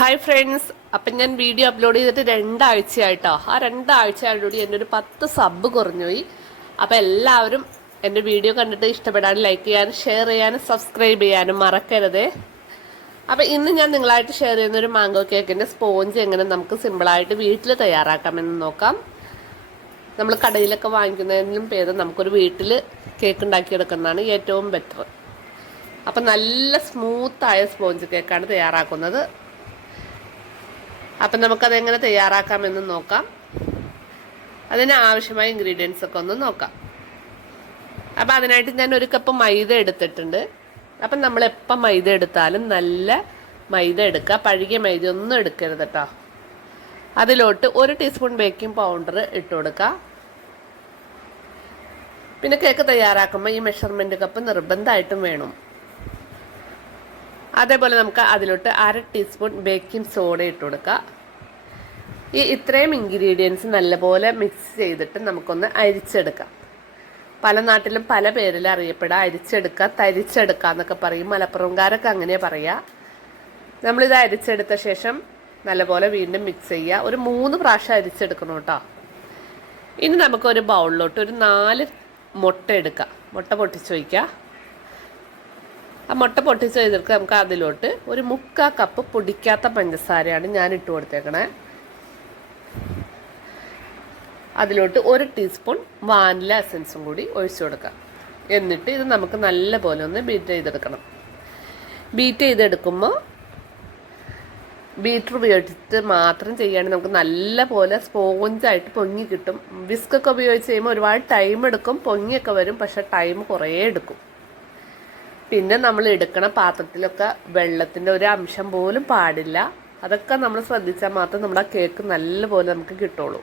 Hi friends അപ്പം ഞാൻ video upload ചെയ്തിട്ട് രണ്ടാഴ്ചയായിട്ടോ. ആ രണ്ടാഴ്ചയോടുകൂടി എന്റെ ഒരു പത്ത് സബ് കുറഞ്ഞുപോയി. അപ്പം എല്ലാവരും എന്റെ വീഡിയോ കണ്ടിട്ട് ഇഷ്ടപ്പെടാനും ലൈക്ക് ചെയ്യാനും ഷെയർ ചെയ്യാനും സബ്സ്ക്രൈബ് ചെയ്യാനും മറക്കരുതേ. അപ്പം ഇന്ന് ഞാൻ നിങ്ങളായിട്ട് ഷെയർ ചെയ്യുന്ന ഒരു മാംഗോ കേക്കിന്റെ സ്പോഞ്ച് എങ്ങനെ നമുക്ക് സിമ്പിളായിട്ട് വീട്ടിൽ തയ്യാറാക്കാമെന്ന് നോക്കാം. നമ്മൾ കടയിലൊക്കെ വാങ്ങിക്കുന്നതിനും ഭേദം നമുക്കൊരു വീട്ടിൽ കേക്ക് ഉണ്ടാക്കിയെടുക്കുന്നതാണ് ഏറ്റവും ബെറ്റർ അപ്പം നല്ല സ്മൂത്തായ സ്പോഞ്ച് കേക്കാണ് തയ്യാറാക്കുന്നത്. അപ്പം നമുക്കത് എങ്ങനെ തയ്യാറാക്കാമെന്ന് നോക്കാം. അതിന് ആവശ്യമായ ഇൻഗ്രീഡിയൻസ് ഒക്കെ ഒന്ന് നോക്കാം. അപ്പം അതിനായിട്ട് ഞാൻ ഒരു കപ്പ് മൈദ എടുത്തിട്ടുണ്ട്. അപ്പം നമ്മൾ എപ്പം മൈദ എടുത്താലും നല്ല മൈദ എടുക്കുക. പഴകിയ മൈദ ഒന്നും എടുക്കരുത് കേട്ടോ അതിലോട്ട് ഒരു ടീസ്പൂൺ ബേക്കിംഗ് പൗഡർ ഇട്ട് കൊടുക്കുക. പിന്നെ കേക്ക് തയ്യാറാക്കുമ്പോൾ ഈ മെഷർമെന്റ് കപ്പ് നിർബന്ധമായിട്ടും വേണം. അതേപോലെ നമുക്ക് അതിലോട്ട് അര ടീസ്പൂൺ ബേക്കിംഗ് സോഡ ഇട്ട് കൊടുക്കുക ഈ ഇത്രയും ഇൻഗ്രീഡിയൻസ് നല്ലപോലെ മിക്സ് ചെയ്തിട്ട് നമുക്കൊന്ന് അരിച്ചെടുക്കാം. പല നാട്ടിലും പല പേരിൽ അറിയപ്പെടുക അരിച്ചെടുക്കുക തരിച്ചെടുക്കുക എന്നൊക്കെ പറയും. മലപ്പുറംകാരൊക്കെ അങ്ങനെ പറയുക നമ്മളിത് അരിച്ചെടുത്ത ശേഷം നല്ലപോലെ വീണ്ടും മിക്സ് ചെയ്യുക. ഒരു മൂന്ന് പ്രാവശ്യം അരിച്ചെടുക്കണം കേട്ടോ. ഇനി നമുക്കൊരു ബൗളിലോട്ട് ഒരു നാല് മുട്ട എടുക്കാം. മുട്ട പൊട്ടിച്ച് വയ്ക്കുക ആ മുട്ട പൊട്ടിച്ച് ചെയ്തെടുക്കുക നമുക്ക് അതിലോട്ട് ഒരു മുക്കാ കപ്പ് പൊടിക്കാത്ത പഞ്ചസാരയാണ് ഞാൻ ഇട്ട് കൊടുത്തേക്കണേ. അതിലോട്ട് ഒരു ടീസ്പൂൺ വാനില എസൻസും കൂടി ഒഴിച്ചു കൊടുക്കാം എന്നിട്ട് ഇത് നമുക്ക് നല്ല പോലെ ഒന്ന് ബീറ്റ് ചെയ്തെടുക്കണം. ബീറ്റ് ചെയ്തെടുക്കുമ്പോൾ ബീറ്റർ ഉപയോഗിച്ചിട്ട് മാത്രം ചെയ്യുകയാണെങ്കിൽ നമുക്ക് നല്ല പോലെ സ്പോഞ്ചായിട്ട് പൊങ്ങി കിട്ടും. വിസ്കൊക്കെ ഉപയോഗിച്ച് ചെയ്യുമ്പോൾ ഒരുപാട് ടൈം എടുക്കും പൊങ്ങിയൊക്കെ വരും പക്ഷേ ടൈം കുറേ എടുക്കും. പിന്നെ നമ്മൾ എടുക്കണ പാത്രത്തിലൊക്കെ വെള്ളത്തിന്റെ ഒരു അംശം പോലും പാടില്ല. അതൊക്കെ നമ്മൾ ശ്രദ്ധിച്ചാൽ മാത്രം നമ്മുടെ കേക്ക് നല്ലപോലെ നമുക്ക് കിട്ടുള്ളൂ.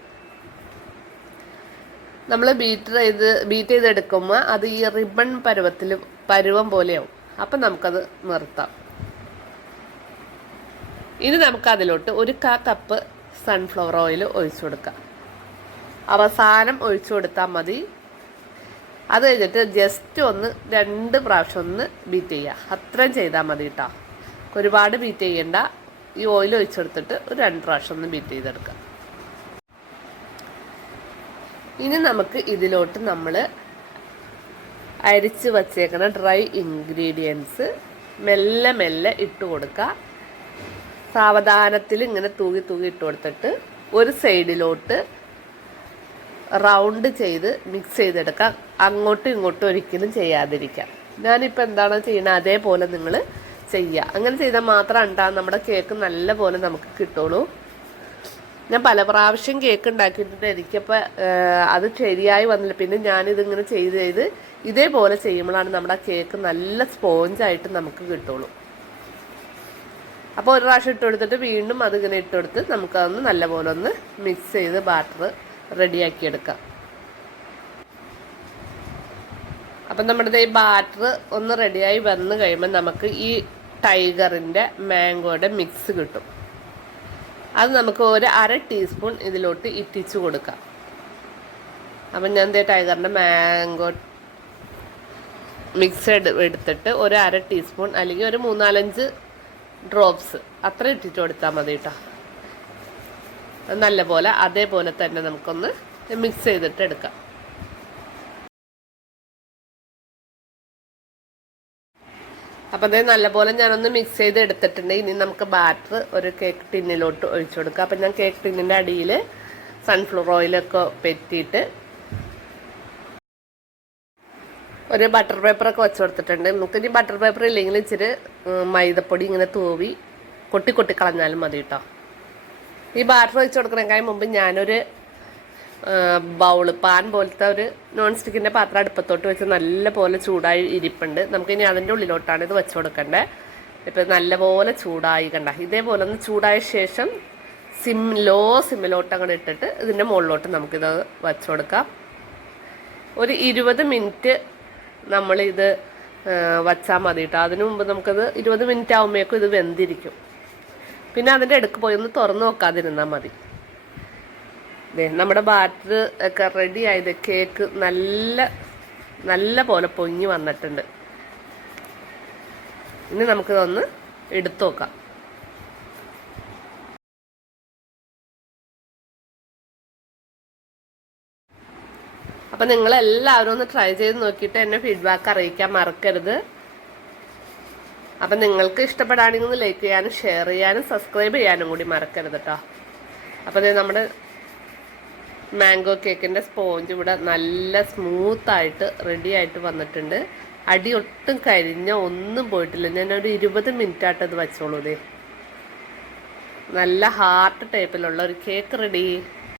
നമ്മൾ ബീറ്റ് ചെയ്ത് ബീറ്റ് ചെയ്തെടുക്കുമ്പോൾ അത് ഈ റിബൺ പരുവത്തിൽ പരുവം പോലെയാവും. അപ്പം നമുക്കത് നിർത്താം. ഇനി നമുക്കതിലോട്ട് ഒരു കാ കപ്പ് സൺഫ്ലവർ ഓയിൽ ഒഴിച്ചു കൊടുക്കാം. അവസാനം ഒഴിച്ചു കൊടുത്താൽ മതി. അത് കഴിഞ്ഞിട്ട് ജസ്റ്റ് ഒന്ന് രണ്ട് പ്രാവശ്യം ഒന്ന് ബീറ്റ് ചെയ്യുക. അത്രയും ചെയ്താൽ മതി കേട്ടോ ഒരുപാട് ബീറ്റ് ചെയ്യണ്ട. ഈ ഓയിൽ ഒഴിച്ചെടുത്തിട്ട് ഒരു രണ്ട് പ്രാവശ്യം ഒന്ന് ബീറ്റ് ചെയ്തെടുക്കുക ഇനി നമുക്ക് ഇതിലോട്ട് നമ്മൾ അരിച്ച് വച്ചേക്കുന്ന ഡ്രൈ ഇൻഗ്രീഡിയൻസ് മെല്ലെ മെല്ലെ ഇട്ട് കൊടുക്കുക സാവധാനത്തിൽ ഇങ്ങനെ തൂകി തൂകി ഇട്ട് കൊടുത്തിട്ട് ഒരു സൈഡിലോട്ട് റൗണ്ട് ചെയ്ത് മിക്സ് ചെയ്തെടുക്കാം. അങ്ങോട്ടും ഇങ്ങോട്ടും ഒരിക്കലും ചെയ്യാതിരിക്കാം. ഞാനിപ്പോൾ എന്താണ് ചെയ്യണത് അതേപോലെ നിങ്ങൾ ചെയ്യുക അങ്ങനെ ചെയ്താൽ മാത്രം ഉണ്ടാകും നമ്മുടെ കേക്ക് നല്ല പോലെ നമുക്ക് കിട്ടുള്ളൂ. ഞാൻ പല പ്രാവശ്യം കേക്ക് ഉണ്ടാക്കിയിട്ടുണ്ട്. എനിക്കപ്പോൾ അത് ശരിയായി വന്നില്ല. പിന്നെ ഞാനിതിങ്ങനെ ചെയ്ത് ചെയ്ത് ഇതേപോലെ ചെയ്യുമ്പോഴാണ് നമ്മുടെ കേക്ക് നല്ല സ്പോഞ്ചായിട്ട് നമുക്ക് കിട്ടുള്ളൂ. അപ്പോൾ ഒരു പ്രാവശ്യം ഇട്ട് കൊടുത്തിട്ട് വീണ്ടും അതിങ്ങനെ ഇട്ട് കൊടുത്ത് നമുക്കതൊന്ന് നല്ലപോലെ ഒന്ന് മിക്സ് ചെയ്ത് ബാറ്റർ റെഡിയാക്കി എടുക്കാം അപ്പം നമ്മുടെ ഈ ബാറ്റർ ഒന്ന് റെഡിയായി വന്നു കഴിയുമ്പോൾ നമുക്ക് ഈ ടൈഗറിന്റെ മാംഗോയുടെ മിക്സ് കിട്ടും. അത് നമുക്ക് ഒരു അര ടീസ്പൂൺ ഇതിലോട്ട് ഇറ്റിച്ചു കൊടുക്കാം. അപ്പം ഞാൻ ദേ ടൈഗറിന്റെ മാംഗോ മിക്സ് എടുത്തിട്ട് ഒരു അര ടീസ്പൂൺ അല്ലെങ്കിൽ ഒരു മൂന്നാലഞ്ച് ഡ്രോപ്സ് അത്ര ഇട്ടിട്ട് കൊടുത്താൽ മതി കേട്ടോ. നല്ല പോലെ അതേപോലെ തന്നെ നമുക്കൊന്ന് മിക്സ് ചെയ്തിട്ട് എടുക്കാം. അപ്പം അതേ നല്ലപോലെ ഞാനൊന്ന് മിക്സ് ചെയ്ത് എടുത്തിട്ടുണ്ട്. ഇനി നമുക്ക് ബാറ്റർ ഒരു കേക്ക് ടിന്നിലോട്ട് ഒഴിച്ചു കൊടുക്കാം. അപ്പം ഞാൻ കേക്ക് ടിന്നിന്റെ അടിയിൽ സൺഫ്ലവർ ഓയിലൊക്കെ പെറ്റിയിട്ട് ഒരു ബട്ടർ പേപ്പറൊക്കെ വെച്ച് കൊടുത്തിട്ടുണ്ട്. നമുക്ക് ഇനി ബട്ടർ പേപ്പർ ഇല്ലെങ്കിൽ ഇച്ചിരി മൈദപ്പൊടി ഇങ്ങനെ തൂവി കൊട്ടി കൊട്ടി കളഞ്ഞാലും മതി കേട്ടോ. ഈ ബാറ്റർ ഒഴിച്ച് കൊടുക്കണേക്കാൾ മുമ്പ് ഞാനൊരു ബൗൾ പാൻ പോലത്തെ ഒരു നോൺ സ്റ്റിക്കിന്റെ പാത്രം അടുപ്പത്തോട്ട് വെച്ച് നല്ല പോലെ ചൂടായി ഇരിപ്പുണ്ട്. നമുക്കിനി അതിന്റെ ഉള്ളിലോട്ടാണ് ഇത് വെച്ച് കൊടുക്കേണ്ടത് ഇപ്പം നല്ലപോലെ ചൂടായി കണ്ട. ഇതേപോലെ ഒന്ന് ചൂടായ ശേഷം സിം ലോ സിമ്മിലോട്ട് അങ്ങോട്ട് ഇട്ടിട്ട് ഇതിന്റെ മുകളിലോട്ട് നമുക്കിത് വെച്ച് കൊടുക്കാം. ഒരു ഇരുപത് മിനിറ്റ് നമ്മളിത് വച്ചാൽ മതി കേട്ടോ അതിനു മുമ്പ് നമുക്കത് ഇരുപത് മിനിറ്റ് ആകുമ്പോഴേക്കും ഇത് വെന്തിരിക്കും. പിന്നെ അതിന്റെ അടുക്ക് പോയി ഒന്ന് തുറന്നു നോക്കാതിരുന്നാൽ മതി. നമ്മുടെ ബാറ്റർ ഒക്കെ റെഡി ആയത് കേക്ക് നല്ല നല്ല പോലെ പൊങ്ങി വന്നിട്ടുണ്ട്. ഇനി നമുക്കിതൊന്ന് എടുത്തു നോക്കാം. അപ്പം നിങ്ങളെല്ലാവരും ഒന്ന് ട്രൈ ചെയ്ത് നോക്കിയിട്ട് എന്നെ ഫീഡ്ബാക്ക് അറിയിക്കാൻ മറക്കരുത്. അപ്പം നിങ്ങൾക്ക് ഇഷ്ടപ്പെടുകയാണെങ്കിൽ ഒന്ന് ലൈക്ക് ചെയ്യാനും ഷെയർ ചെയ്യാനും സബ്സ്ക്രൈബ് ചെയ്യാനും കൂടി മറക്കരുത് കേട്ടോ അപ്പം നമ്മുടെ മാംഗോ കേക്കിന്റെ സ്പോഞ്ച് ഇവിടെ നല്ല സ്മൂത്തായിട്ട് റെഡി ആയിട്ട് വന്നിട്ടുണ്ട്. അടി ഒട്ടും കരിഞ്ഞ ഒന്നും പോയിട്ടില്ല. ഞാൻ ഒരു ഇരുപത് മിനിറ്റ് ആയിട്ട് ഇത് വെച്ചോളൂ ദേ. നല്ല ഹാർട്ട് ടൈപ്പിലുള്ള ഒരു കേക്ക് റെഡി